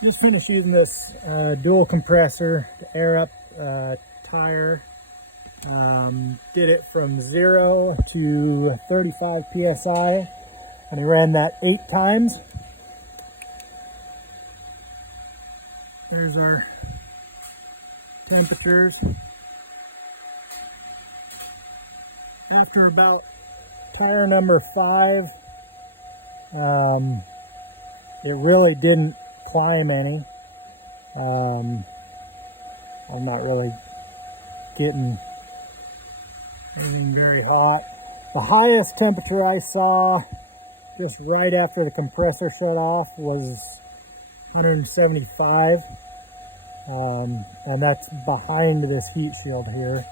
Just finished using this dual compressor to air up tire. Did it from 0 to 35 psi, and I ran that 8 times. There's our temperatures. After about tire number 5, it really didn't climb any. I'm not really getting anything very hot. The highest temperature I saw just right after the compressor shut off was 175, and that's behind this heat shield here.